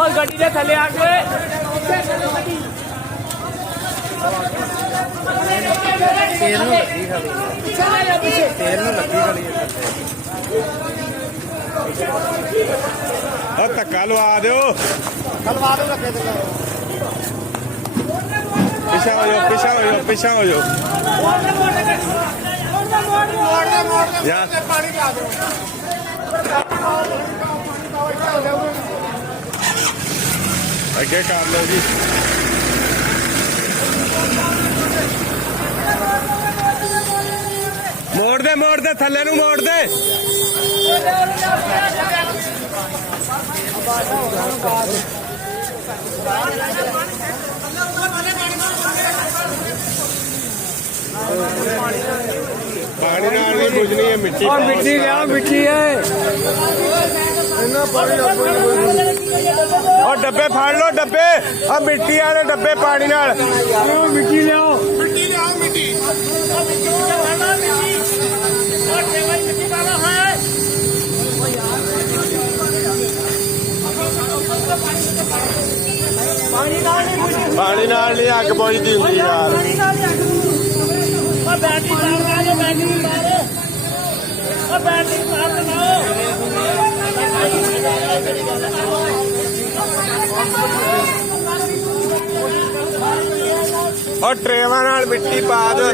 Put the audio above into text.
और गड्डी के थले आ गए धक्का लवा दो पिछा हो जाओ पिछा हो जाओ पिछा हो जाओ अगे कर लो जी मोड़ दे थले नू मोड़ दे पानी नाल नहीं बुझनी है मिट्टी और मिट्टी लिया मिट्टी है और डब्बे फाड़ लो डब्बे और मिट्टी वाले डब्बे पानी नाल मिट्टी लिया पानी नाल नहीं अग बुझदी हुंदी यार और ट्रेवा नाल मिट्टी पा दो